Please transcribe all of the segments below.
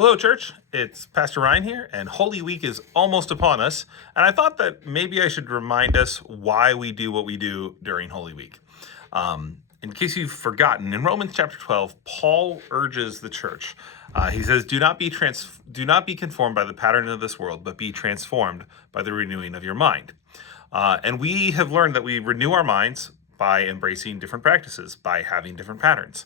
Hello, church. It's Pastor Ryan here, and Holy Week is almost upon us. And I thought that maybe I should remind us why we do what we do during Holy Week. In case you've forgotten, in Romans chapter 12, Paul urges the church. He says, "Do not be conformed by the pattern of this world, but be transformed by the renewing of your mind." And we have learned that we renew our minds by embracing different practices, by having different patterns.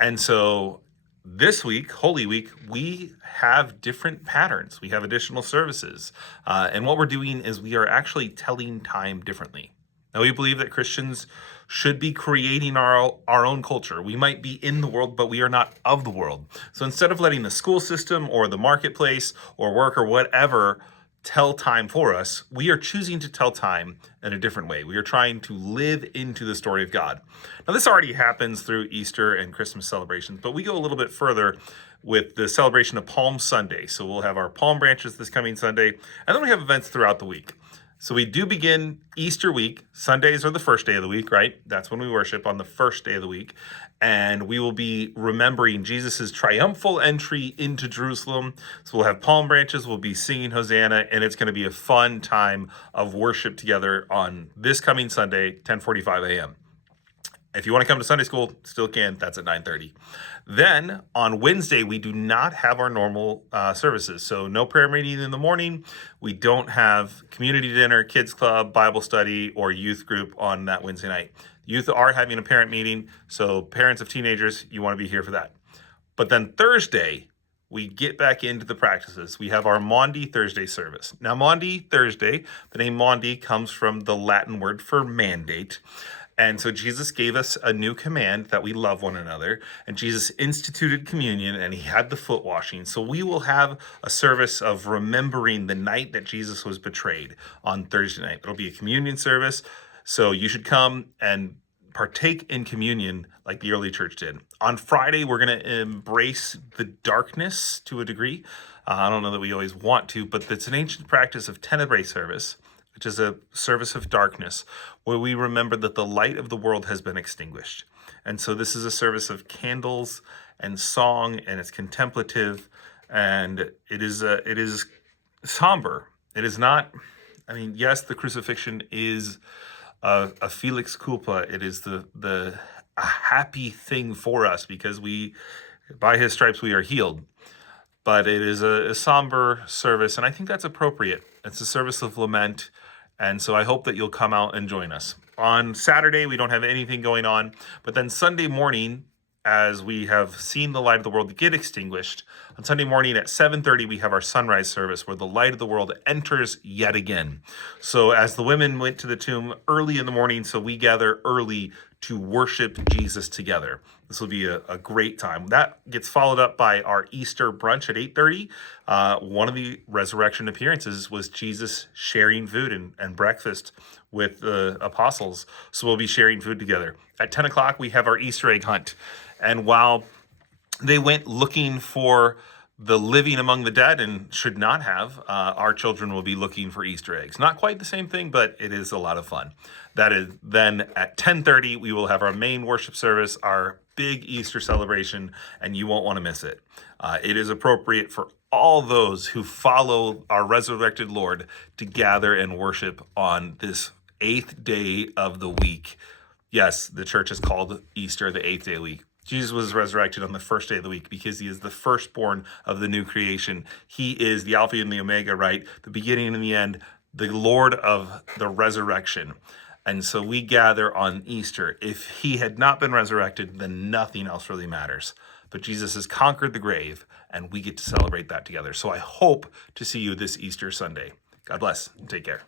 And so this week, Holy Week, we have different patterns. We have additional services. And what we're doing is we are actually telling time differently. Now, we believe that Christians should be creating our own culture. We might be in the world, but we are not of the world. So instead of letting the school system or the marketplace or work or whatever tell time for us, we are choosing to tell time in a different way. We are trying to live into the story of God. Now, this already happens through Easter and Christmas celebrations, but we go a little bit further with the celebration of Palm Sunday. So we'll have our palm branches this coming Sunday, and then we have events throughout the week. So we do begin Easter week. Sundays are the first day of the week, right? That's when we worship, on the first day of the week. And we will be remembering Jesus' triumphal entry into Jerusalem. So we'll have palm branches, we'll be singing Hosanna, and it's going to be a fun time of worship together on this coming Sunday, 10:45 a.m. If you want to come to Sunday school, still can. That's at 9:30. Then on Wednesday, we do not have our normal services. So no prayer meeting in the morning. We don't have community dinner, kids club, Bible study, or youth group on that Wednesday night. Youth are having a parent meeting. So parents of teenagers, you want to be here for that. But then Thursday, we get back into the practices. We have our Maundy Thursday service. Now, Maundy Thursday, the name Maundy comes from the Latin word for mandate. And so Jesus gave us a new command that we love one another. And Jesus instituted communion, and he had the foot washing. So we will have a service of remembering the night that Jesus was betrayed on Thursday night. It'll be a communion service. So you should come and partake in communion like the early church did. On Friday, we're going to embrace the darkness to a degree. I don't know that we always want to, but it's an ancient practice of Tenebrae service, which is a service of darkness, where we remember that the light of the world has been extinguished. And so this is a service of candles and song, and it's contemplative, and it is somber. It is not, yes, the crucifixion is a felix culpa. It is a happy thing for us because by his stripes we are healed. But it is a somber service, and I think that's appropriate. It's a service of lament, and so I hope that you'll come out and join us. On Saturday, we don't have anything going on, but then Sunday morning, as we have seen the light of the world get extinguished, on Sunday morning at 7:30, we have our sunrise service where the light of the world enters yet again. So as the women went to the tomb early in the morning, so we gather early to worship Jesus together. This will be a great time. That gets followed up by our Easter brunch at 8:30. One of the resurrection appearances was Jesus sharing food and breakfast with the apostles. So we'll be sharing food together. At 10 o'clock, we have our Easter egg hunt. And while they went looking for the living among the dead and should not have, our children will be looking for Easter eggs. Not quite the same thing, but it is a lot of fun. That is then at 10:30, we will have our main worship service, our big Easter celebration, and you won't want to miss it. It is appropriate for all those who follow our resurrected Lord to gather and worship on this 8th day of the week. Yes, the church is called Easter, the 8th day of the week. Jesus was resurrected on the first day of the week because he is the firstborn of the new creation. He is the Alpha and the Omega, right? The beginning and the end, the Lord of the resurrection. And so we gather on Easter. If he had not been resurrected, then nothing else really matters. But Jesus has conquered the grave, and we get to celebrate that together. So I hope to see you this Easter Sunday. God bless and take care.